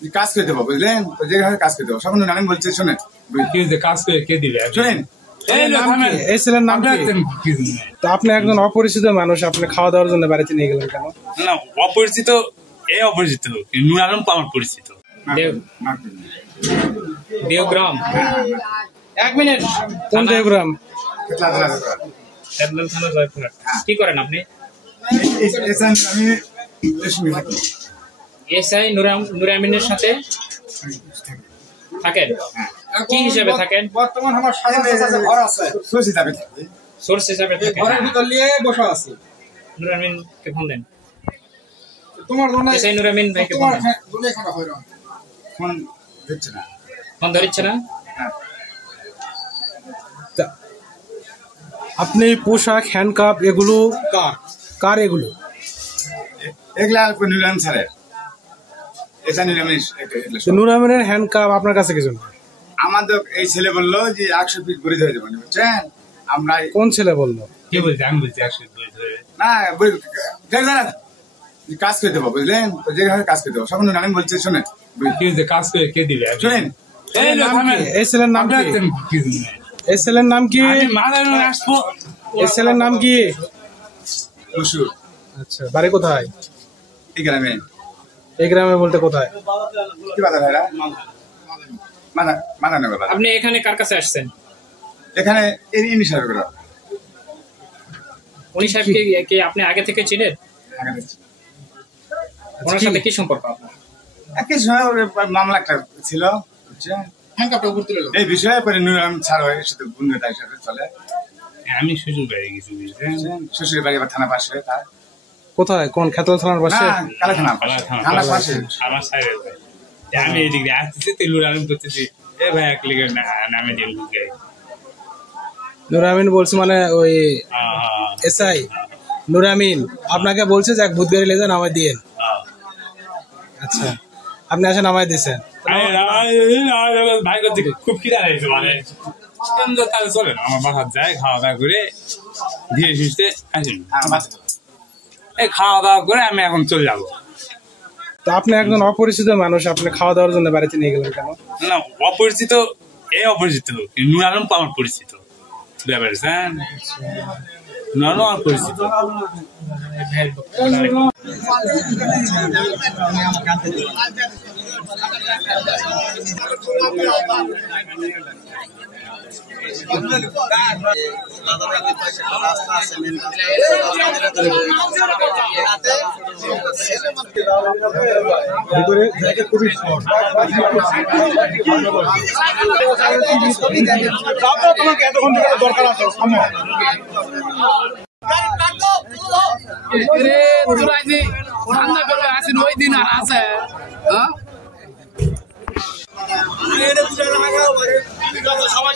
কাজ করে দেবো, বুঝলেন? যেভাবে কাজ করে দেবো সব নাম বলছে, শোনেন কাজ করে কে দিবে শোনেন। এই ছেলের নাম কি? তো আপনি একজন অপরিচিত মানুষ, আপনি খাওয়া দাওয়ার জন্য বাড়িতে নিয়ে গেলেন কেন? না, অপরিচিত অপরিচিত, নূর আলম তো আমার পরিচিত। দেওগ্রাম। 1 মিনিট। কোন দেওগ্রাম? কি করেন আপনি? এসআই নূর আমিনের সাথে থাকেন? কি হিসাবে থাকেন? বর্তমান আমার ঘর আছে, সোর্স হিসাবে থাকি। সোর্স হিসাবে থাকেন। ঘরের ভিতর নিয়ে বসা আছে। নূর আমিনকে ফোন দেন। তোমার মনে এসআই নূর আমিন ভাইকে ফোন দেন। ফোন দিচ্ছে না। ফোন ধরছে না। আপনি পোশাক, হ্যান্ডকাপ এগুলো কার এগুলো? এগুলা নূর আমিন স্যারের। এসআই নূর আমিন। নূর আমিনের হ্যান্ডকাপ আপনার কাছে কি জন্য? আমাদের এই ছেলে বললো যে 100 ফিট বড়ি ধরে দেবেন, বুঝছেন? আমরা কোন ছেলে বললো? কে বলছে? আমি বলছি 100 ফিট বড়ি ধরে না কাজ করে দেবো, বুঝলেন? যেভাবে কাজ করে দেবো সব নাম বলছে, শোনেন কাজ করে কে দিবে শোনেন। এই ছেলের নাম কি? এই ছেলের নাম কি? এই ছেলের নাম কি? মশুর। আচ্ছা, বাড়ি কোথায়? এই গ্রামে। এই গ্রামে বলতে কোথায়? কি বাজার ভাইরা? মাদানগর বাজার। আপনি এখানে কার কাছে আসছেন? এখানে ইনি সাহেব। উনি সাহেবকে কি আপনি আগে থেকে চিনেন? ওনার সাথে কি সম্পর্ক আপনার? একই সময় মামলা একটা ছিল, বুঝছেন? এই বিষয়ে পরে নূর আমিন স্যার হয়ে সাথে বন্ধুতা হিসাবে চলে। আমি শ্বশুর বাড়ি গেছি, বুঝলেন? শ্বশুর বাড়ি বা থানা পাশে। তার কোথায়? কোন খেতলা থানার পাশে? কালা থানা পাশে। আমার সাইডে আমি এই দিক দিয়ে আসতেছি, নূর আলম করতেছি, এ ভাই এক লিগের নামে দিন ঢুকে। নূর আমিন বলছে মানে ওই এসআই নূর আমিন আপনাকে বলছে যে এক ভূত গাড়ি লেজা নামাই দিয়ে। আচ্ছা, আপনি আসে নামাই দিয়েছেন। ভাই করতে খুব খিদা লাগছে, মানে তাহলে চলে না আমার বাসার যায়, খাওয়া দাওয়া করে ধীরে সুস্থে আসেন। এই খাওয়া দাওয়া করে আমি এখন চলে যাবো। তো আপনি একজন অপরিচিত মানুষ, আপনি খাওয়া দাওয়ার জন্য বাড়িতে নিয়ে গেলেন কেন? না, অপরিচিত অপরিচিত, নূর আলম তো আমার পরিচিত। ব্যাপারে নূর আলম আমার পরিচিত। ভিতরে জায়গা খুবই তোমাকে এতক্ষণ দরকার আছে। ঠান্ডা করে আসেন ওই দিন আর আছে। সবাই